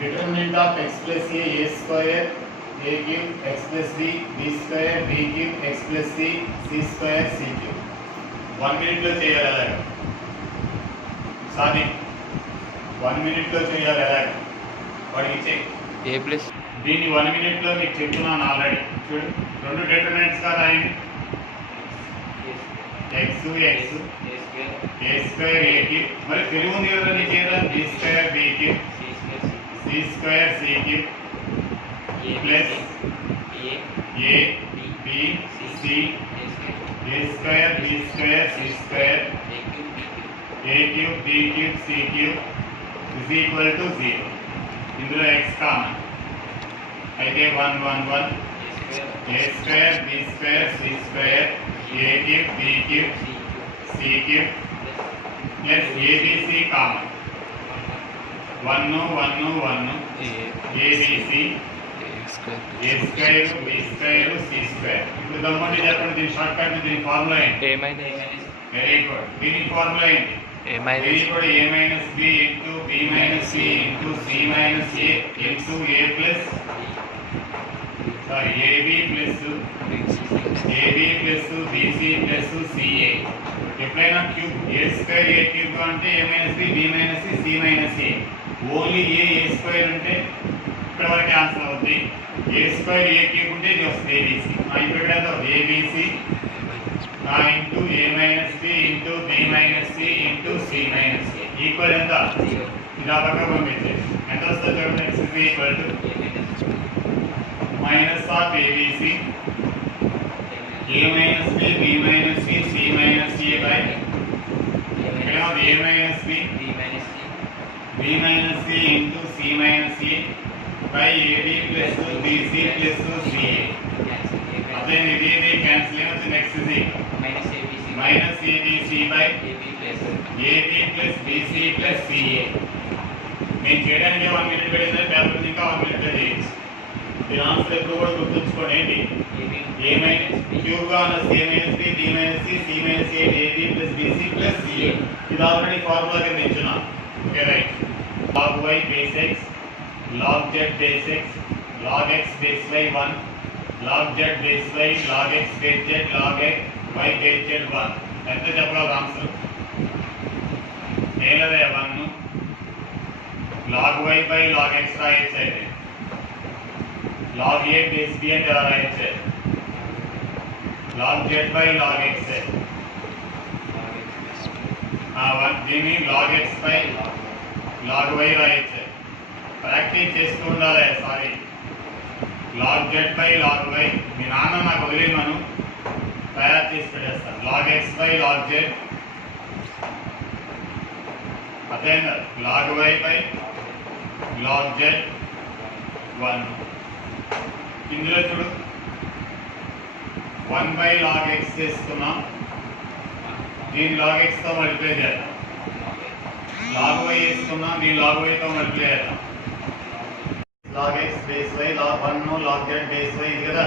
Determinant of x plus a square, a cube, x plus b square, b cube, x plus c square, c cube. 1 minute లో చేయాలి అలాగా sorry 1 minute లో చేయాలి అలాగా వాడికి చేయి a ప్లస్ దీన్ని 1 minute లో మీకు చెప్తున్నాను ఆల్రెడీ. చూడు రెండు డిటర్మినెంట్స్ గా రాయండి. x a square a cube మరి తెలుగు ఉంది కదా నీ చేయరా b square b cube c square c cube plus a b c a square b square c square a cube b cube c cube is equal to 0. ఇందులో x common అయితే 1 1 1 a square b square c square a cube b cube c cube plus abc common 1 1 1 abc a square b square c square. ఇప్పుడు దమ్మండి చెప్పండి దీని short cut దీని formula ఏంటి? a minus very good. దీని formula ఏంటి? a minus ఇది కూడా a minus b into b minus c into c minus a into a plus sorry ab plus bc plus ca. ఎప్పుడైనా cube a square a cube అంటే a minus b b minus c c minus a. Only a square అంటే ఇక్కడ వరకు answer అవుతుంది. a square a cube ఉంటే ఇది వస్తుంది abc. ఇప్పుడు ఎంత abc into a minus b into b minus c into c minus a equal ఎంత? ఇది ఆ పక్క పంపించేది. ఎంత వస్తుంది చూడండి. x is equal to minus of abc a minus b b minus c c minus a by ఇక్కడ a minus b b minus c into c minus a by ab plus bc plus ca. అదే ఇది cancel అవుతుంది. Next ఇది minus abc by ab plus bc plus ca. నేను చేయడానికి 1 minute పడింది. Paper ఇంకా 1 minute చేయొచ్చు. దీని ఆన్సర్ ఎప్పుడు కూడా గుర్తుంచుకోండి. ఏంటి? a మైనస్ క్యూబ్ గా ఉన్న c minus b b minus c c minus a ab plus bc plus ca. ఇది ఆల్రెడీ ఫార్ములా కింద ఇచ్చున్నా. Okay right. log y base x log z base x log x base y 1 log z base y log x base z log x y base z 1. ఎంత చెప్పగలరు answer? ఏలదే 1 log y by log x రాయొచ్చు. అయితే log a base b అంటే ఎలా రాయొచ్చు? log z by log x దీన్ని log x by log y రాయొచ్చు. ప్రాక్టీస్ చేస్తూ ఉండాలి. Sorry log z by log y మీ నాన్న నాకు వదిలేమను తయారు చేసి పెట్టేస్తాను. log x by log z అదే log y by log z 1. ఇందులో చూడు 1 బై log x చేసుకున్నాం. దీని log x తో మల్టిప్లై చేద్దాం. log y వేసుకున్నాం. దీని log y తో మల్టిప్లై చేద్దాం. log x base y log 1 log z base y ఇది కదా.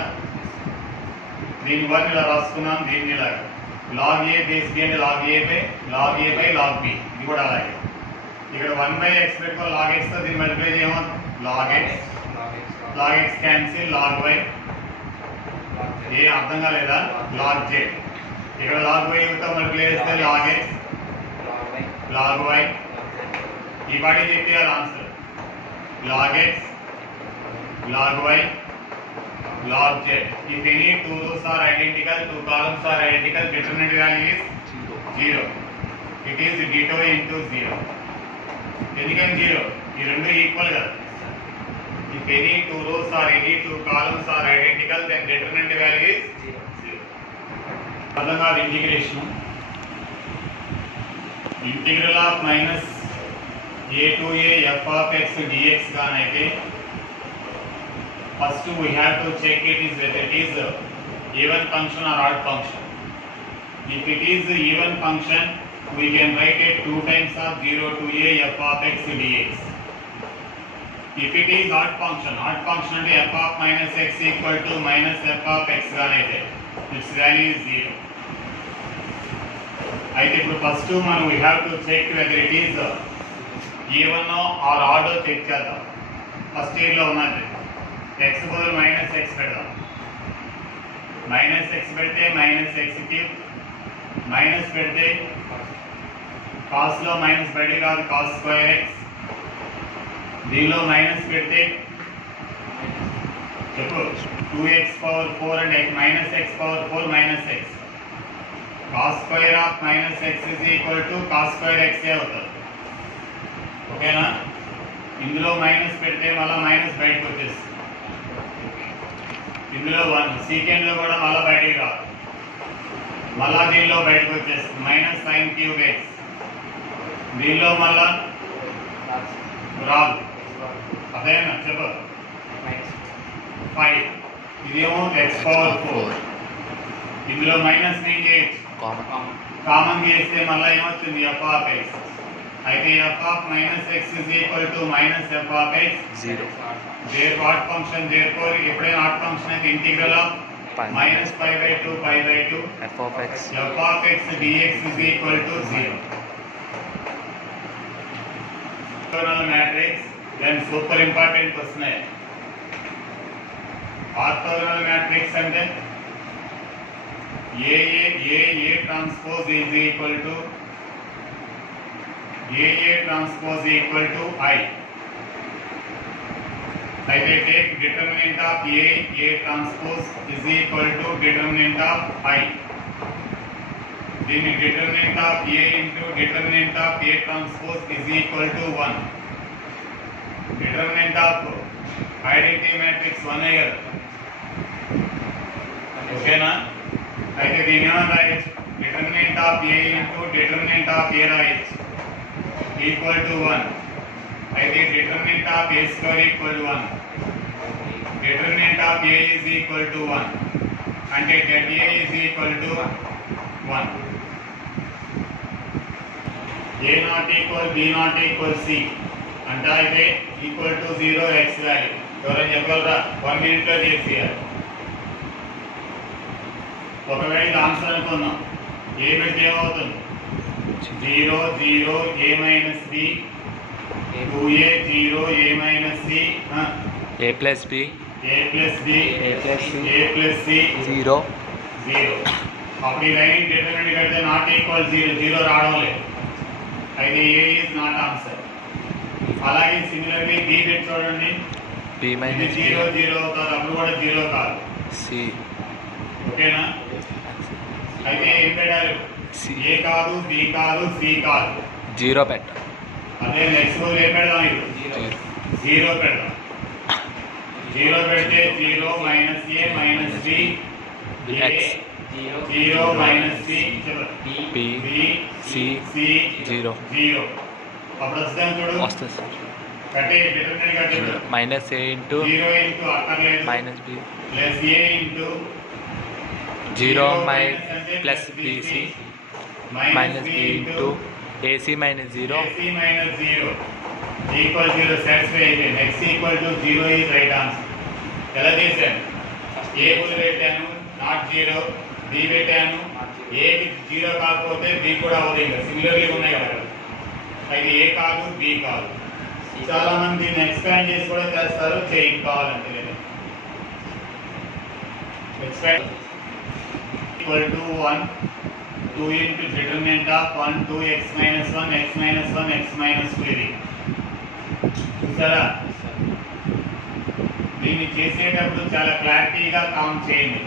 దీని 1 ఇలా రాసుకున్నాం. దీన్ని ఇలాగా log a బేస్ b అంటే log a by log b. ఇది కూడా అలాగే. ఇక్కడ 1 బై x పెట్టుకో log x తో దీన్ని మల్టిప్లై చేయమో log x cancel log y ఏ అర్థం కాలేదా? log z ఇక్కడ log y తో మల్టిప్లై చేస్తే log x log y ఈ బాడీ చెప్పేయాలి answer. log x log y log z. if any two rows are identical, two columns are identical, determinant value is 0. it is ditto into 0. ఎందుకని 0? ఈ రెండు equal కదా. if any two rows or any two columns are identical, then determinant value is 0. అర్థం కాదు integration. Integral of minus a to a f of x dx గానైతే first we have to check it is whether it is even function or odd function. if it is even function, we can write it 2 times of 0 to a f of x dx. if it is odd function అంటే f of minus x equal to minus f of x గానైతే its value is 0. అయితే ఇప్పుడు first మనం we have to check whether it is even or odd check చేద్దాం. First ఇయర్లో ఉన్నది. X బదులు minus x పెడదాం. Minus x పెడితే minus x cube, minus పెడితే కాస్లో మైనస్ బయట కాదు, కాస్ స్క్వేర్ ఎక్స్. దీనిలో మైనస్ పెడితే చెప్పు 2x⁴ అంటే minus x⁴ minus x. Cos square of minus x is equal to cos square ఎక్సే అవుతుంది. ఓకేనా? ఇందులో మైనస్ పెడితే మళ్ళీ మైనస్ బయటకు వచ్చేస్తుంది. ఇందులో 1 సీకెండ్లో కూడా మళ్ళీ బయటికి రాదు, మళ్ళా దీనిలో బయటకు వచ్చేస్తుంది మైనస్ సైన్ క్యూబ్ ఎక్స్. దీనిలో మళ్ళా రాదు, అదేనా చెప్పు 5. ఇదేమో x⁴. ఇందులో మైనస్ ఏం చేయొచ్చు, కామన్ చేస్తే మళ్ళీ ఏమొచ్చింది f ఆఫ్ ఎక్స్. అయితే f of minus x is equal to minus f of x 0. There what function therefore ఎప్పుడైనా ఆట్ ఫంక్షన్ అయితే integral of minus π/2 π/2 f of x dx is equal to 0. Orthogonal matrix then super important వస్తున్నాయి. Orthogonal matrix అంటే A transpose is equal to A transpose equal to I. అయితే take determinant of A transpose is equal to determinant of I. దీన్ని determinant of A into determinant of A transpose is equal to 1. Determinant of identity matrix 1 కదా. ఓకేనా? అయితే దీని ఏమన్నా రాయొచ్చు, determinant of A into determinant of A రాయొచ్చు equal to 1. అయితే determinant of A square equal to 1. Determinant of A is equal to 1 అంటే det A is equal to 1. A not equal B not equal C అంటే అయితే equal to 0 X value. ఎవరైనా చెప్పగలరా? 1 మినిట్లో చేసేయాలి. ఒకవేళ ఆన్సర్ అనుకున్నాం, ఏ పెడితే ఏమవుతుంది 0 0 a minus B 2a 0 a minus C a plus B a plus B a plus C 0 0. అప్పుడు ఈ లైన్ డిటర్మినెంట్ పెడితే నాట్ ఈక్వల్ 0 0 రావడం లేదు. అయితే ఏ ఈజ్ నాట్ ఆన్సర్. అలాగే సిమిలర్లీ బి పెట్టి చూడండి, b మైనస్ 0 0 అవుతుంది, అప్పుడు కూడా 0 కాదు. సి ఓకేనా? అయితే ఏం పెట్టాలి, ఏ కాదు బి కాదు సి కాదు, 0 పెట్ట. అదే నెక్స్ట్ రోజు ఏం పెడదాం, ఇప్పుడు 0 పెడదాం. 0 పెడితే 0 minus A minus B 0 minus C B C 0 అప్పుడు వస్తాం చూడు, వస్తుంది సార్. కట్టే డిటర్మినెంట్ కట్టే మైనస్ ఏ ఇంటూ 0 ఇంటూ అక్కర్లేదు minus B plus A into 0 plus BC minus B into AC minus 0 equal 0 satisfy అయిపోయింది. X equal to 0 is right answer. ఎలా చేశాను, ఏ బుల్ పెట్టాను నాట్ 0, బి పెట్టాను ఏకి 0 కాకపోతే బి కూడా అవుతుంది. ఇంకా సిమిలర్లీ ఉన్నాయి కదా. అయితే ఏ కాదు బి కాదు. చాలా మంది దీన్ని ఎక్స్పాండ్ చేసి కూడా చేస్తారు, చేయి కావాలంటే లేదు. Expand equal to 1 2 into determinant of 1 2 x minus 1 x minus 1 x minus 2 ఇది చూసారా. దీన్ని చేసేటప్పుడు చాలా క్లారిటీగా కౌంట్ చేయండి.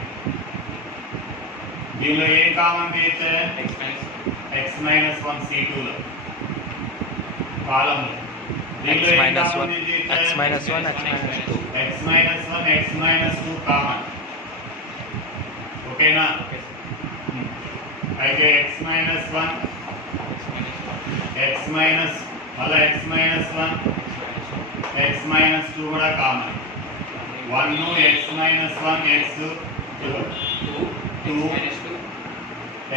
దీనిలో ఏం కామన్ తీయచ్చా, x minus 1 C2లో కాలంలో దీనిలో ఏం కామన్ తీయచ్చా, x minus 1 x minus 1 x minus 2 common. ఓకేనా? అయితే x minus 1 x minus మళ్ళీ x minus 1 x minus 2 కూడా common. 1 x minus 1 x 2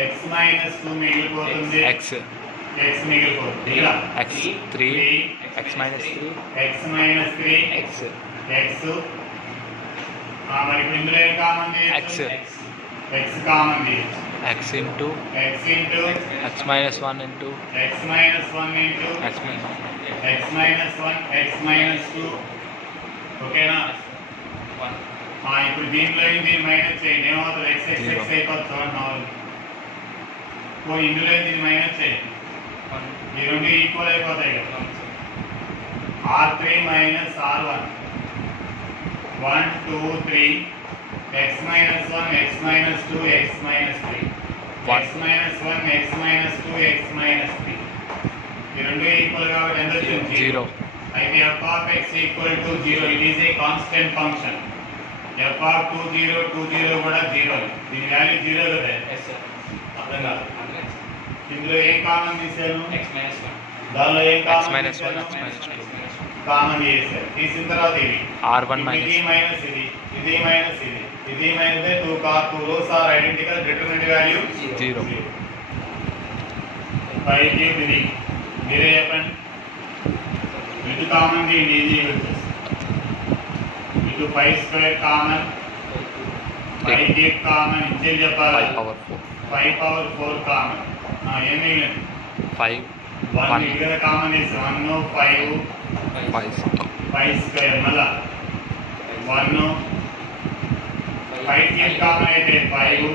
x minus 2 మిగిలిపోతుంది, x మిగిలిపోతుంది. x 3 x minus 3 x minus 3 x మరి ఇప్పుడు ఇందులో ఏం కామన్ x x కామన్ తీయచ్చు. x into x into x minus 1 into x minus 1 into x minus x minus 1 x minus 2 ఓకేనా ఇప్పుడు దీంట్లో దీన్ని మైనస్ చేయండి ఏమవుతుంది ఎక్స్ ఎక్స్ ఎక్స్ అయిపోతుంది చూడండి ఇందులో దీన్ని మైనస్ చేయండి ఈ రెండు ఈక్వల్ అయిపోతాయి కదా R3 minus R1 1 2 3 x minus 1 x minus 2 x minus 3 x minus 1 x minus 2 x minus 3 ఈ రెండు ఈక్వల్ కాబట్టి ఎంత వచ్చింది 0. అయితే f of x equal to 0 it is a constant function f of 20 కూడా 0 దీని వాల్యూ 0 కదా అర్థం కాదు ఇందులో ఏం కామన్ తీసాను దానిలో ఏం కామన్ కామన్ చేశారు తీసిన తర్వాత ఇది R1 ఇది మైనస్ ఇది మైనస్ ఇది minus 2 rows are identical determinant value 0. 5 cube ఇది మీరే చెప్పండి ఇటు కామన్ తీయండి ఈజీ వచ్చేసి ఇటు 5 స్క్వేర్ కామన్ 5 cube కామన్ ఇంకేం చెప్పాలి 5 power 4 5 power 4 కామన్ ఏం మిగిలింది 5 1 మిగిలిన కామన్ తీసి 1 5 5 స్క్వేర్ మళ్ళా 1 5 cube కామన్ అయితే 5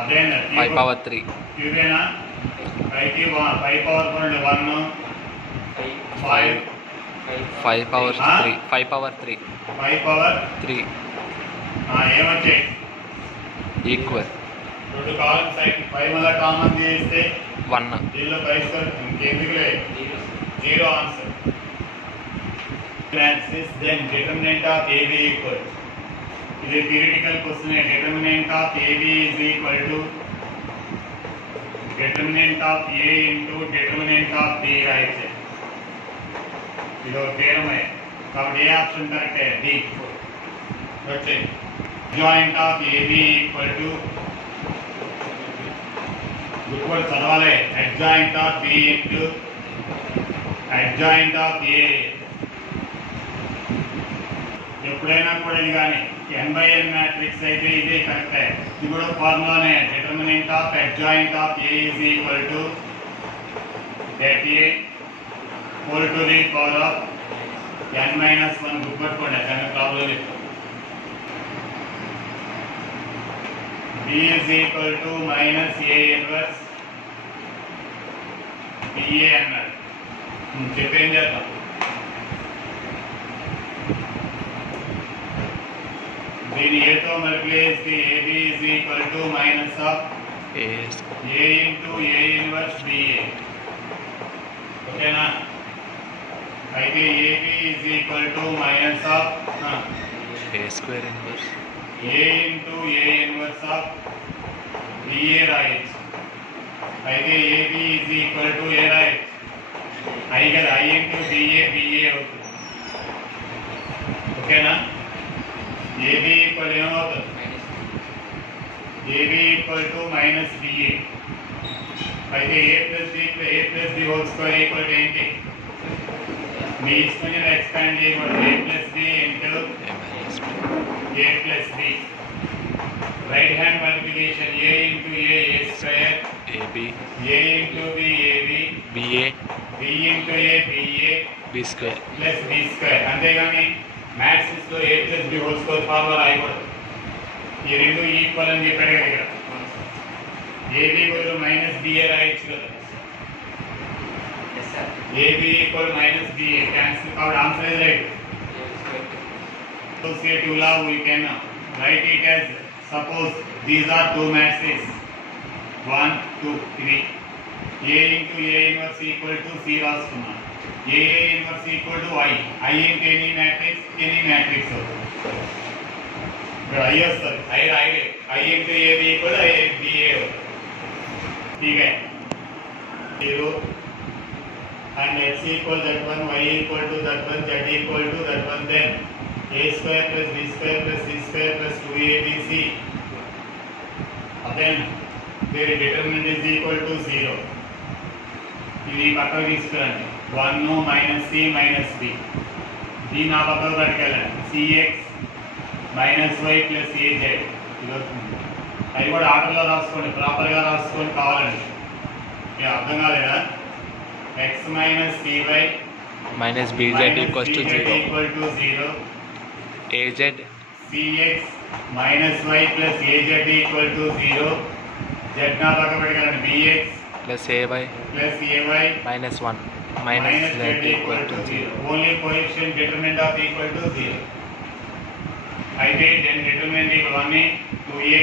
అదేనా 5 power 3 క్యూబేనా 5 cube 5 power 4 1 5 5 power 3 5 power 3 5 power 3 ఏమొచ్చాయి equal రెండు కాలమ్ సైడ్ 5 మళ్ళా కామన్ చేస్తే 1 దీనిలో 5 స్క్వేర్ ఇంకెందుకులే 0 answer Francis then determinant of AB equal ఇది theoretical question determinant of AB is equal to determinant of A into determinant of B రాయితే ఇది ఒక theorem కాబట్టి ఏ option correct D వచ్చే joint of AB equal to గుర్తుపడి చదవాలి adjoint of B into adjoint of A ఎప్పుడైనా కూడా ఇది కానీ n/n matrix అయితే ఇదే కరెక్ట్ ఇది కూడా ఫార్ములానే determinant of adjoint of A is equal to that A whole to the power of n-1 గుర్తుపెట్టుకోండి అదే ప్రాబ్లం చెప్తాం B is equal to minus A inverse BA అన్నాడు చెప్పేం చేద్దాం దీని ఏతో multiply AB is equal to minus of A into A inverse BA ఓకేనా అయితే AB is equal to minus of A square inverse A into A inverse of BA రాయొచ్చు అయితే AB is equal to A రాయొచ్చు I కదా I into BA అవుతుంది ఓకేనా AB equal ఏమవుతుంది AB equal to minus BA అయితే A plus B whole square equal to ఏంటి మీ ఇష్టం ఎక్స్పాండ్ చేయకూడదు A plus B into A plus B right hand multiplication A into A square AB A into B AB BA B into A BA B square plus B square అంతేగాని maths లో A plus B whole square formula రాయకూడదు ఈ రెండు equal అని చెప్పాడు కదా ఇక్కడ AB బదులు మైనస్ BA రాయొచ్చు కదా AB equal minus BA cancel కాబట్టి answer is right associative law we can write it as suppose these are two matrices 1 2 3 A into A inverse equal to C రాసుకున్నాం A inverse equal to I into any matrix అవుతుంది ఇక్కడ I వస్తుంది I రాయలే I into AB equal to BA అవుతుంది ठीक है 0 and x equal that one y equal to that one z equal to that one then a square plus b square plus c square plus 2abc then their determinant is equal to 0 ఇది పక్కకు తీసుకురండి 1 minus c minus b దీన్ని ఆ పక్కకు పట్టుకెళ్ళండి cx minus y plus az ఇది వస్తుంది అది కూడా ఆర్డర్లో రాసుకోండి ప్రాపర్గా రాసుకోండి కావాలండి అర్థం కాలేదా x minus cy minus b z equals to zero. Equal to zero. A z c x minus y plus a z equal to zero. Z నా పక్క పెట్టగలండి. B x plus a y plus a y minus 1 minus z equal to zero. Only coefficient determinant of equal to zero. అయితే determinant equal 1 2a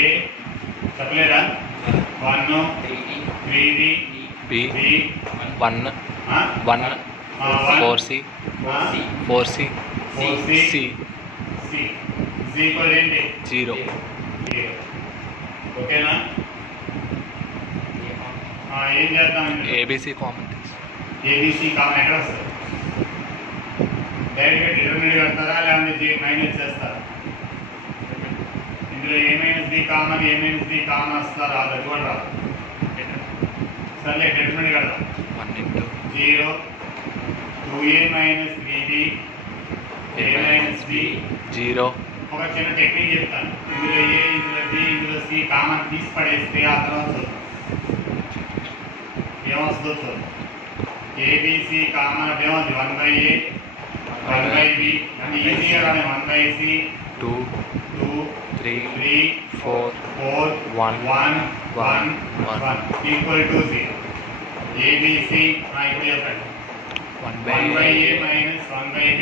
a చెప్పలేదా 1 3b b b 1 1 4c 4c 4c c c equal ఏంటి zero. 0. ఓకేనా? ఏం చేద్దాం? ABC common ABC common ఎక్కడ వస్తుంది? డైరెక్ట్గా determinant కడతారా లేకపోతే మైనస్ చేస్తారా? ఇందులో ఏ మైనస్ బి కామన్ వస్తారా? అది కూడా రాదు. సర్లే డిటర్మినెంట్ కడదాం. 1 into 0 2a minus 3b a minus b. Zero. ఒక చిన్న టెక్నిక్ చెప్తాను. ఇందులో ఏ ఇందులో బి ఇందులో సి కామన్ తీసి పడేస్తే ఆ తర్వాత ఏమొస్తుందో చూద్దాం. ఏబిసి కామన్ ఏమవుతుంది? 1/a 1/b అంటే ఈజీగా రాని 1/c 2 2 3 3 4 4 1 1 1 1 1 ఈక్వల్ టు 0. ఏబిసి ఇప్పుడు చెప్పండి. 1/a 1/a minus 1/b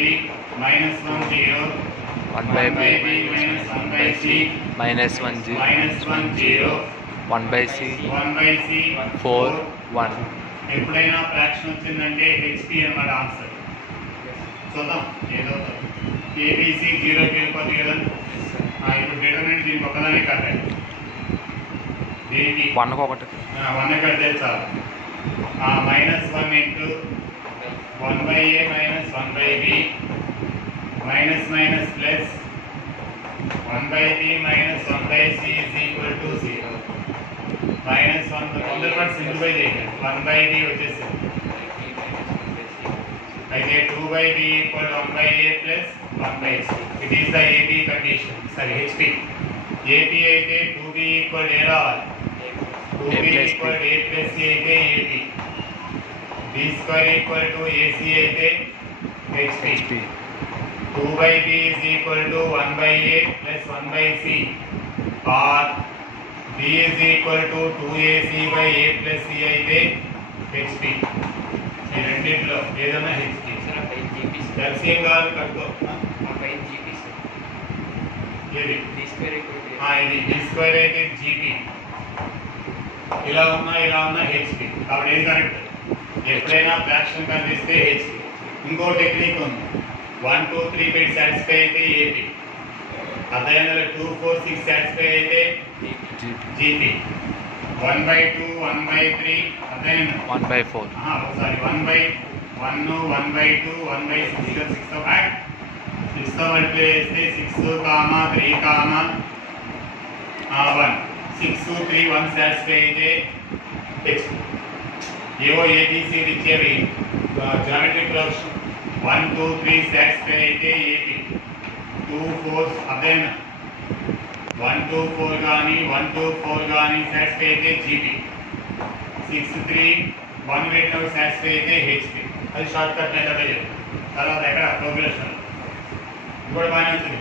minus 1 0 1/b minus 1/c minus 1 zero minus 1 0 1/c 1/c 4 1. ఎప్పుడైనా ఫ్రాక్షన్ వచ్చిందంటే హెచ్పి అన్నమాట ఆన్సర్. చూద్దాం ఏదో ఏబిసి 0కి వెళ్ళిపోతుంది కదా. ఇప్పుడు డిటర్మినెంట్ దీనికి ఒకదానికి కట్టాలి. దీనికి 1 ఒకటి 1 కడితే చాలు. Minus 1 into 1/a minus 1/b minus minus plus 1/b minus 1/c is equal to 0. Minus 1 simplify చేయండి. 1/b వచ్చేసింది. అయితే 2/b equal 1/a plus 1/c. It is the AB condition. సరే హెచ్పి ఏపీ అయితే 2b ఈక్వల్ ఏ రావాలి? 2b equal a plus c అయితే AP. b square equal to AC అయితే HP. 2/b is equal to 1/a plus 1/c or b is equal to 2ac by a plus c అయితే hp. ఈ రెండిట్లో ఏదైనా hp. LCM కావాలి కట్టుకో. ఇది ఇది b స్క్వేర్ అయితే gp. ఇలా ఉన్నా hp. కాబట్టి ఏది కరెక్ట్? ఎప్పుడైనా ఫ్రాక్షన్ కనిపిస్తే hp. ఇంకో టెక్నిక్ ఉంది. 1 2 3 బిట్ సాటిస్ఫై అయితే ఏపీ. అదేవిధంగా 2 4 6 సాటిస్ఫై అయితే జీపీ. 1/2 1/3 అదేవిధంగా 1/4 ఒకసారి 1/1 1/2 1/6 6తో యాడ్ 6తో మల్టిప్లై చేస్తే 6 కామా 3 కామా 1 6 3 1 సాటిస్ఫై అయితే హెచ్. ఏవో ఏబిసి ఇచ్చేవి జామెట్రిక్ ప్రొడక్షన్ 1 2 3 సాటిస్ఫై అయితే ఏపీ. 2 4 అదేనా 1 2 4 కానీ 1 2 4 కానీ సాటిస్ఫై అయితే జీపీ. 6 3 1 పెట్టిన సాటిస్ఫై అయితే హెచ్పి. అది షార్ట్ కట్ అయితే తర్వాత ఎక్కడ ప్రోగ్రెషన్ కూడా బాగానే ఉంటుంది.